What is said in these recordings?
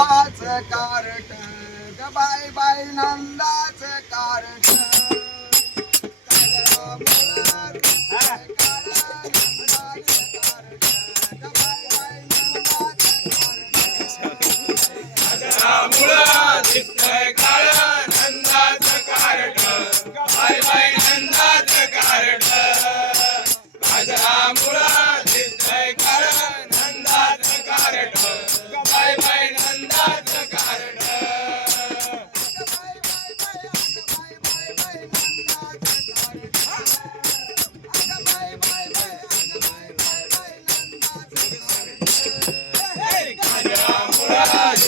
नंदाच कारट. Bye bye नंदाच कारट. काजळा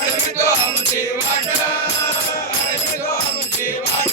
अडवितो आमची वाट अडवितो आमची वाट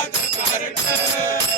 bye bye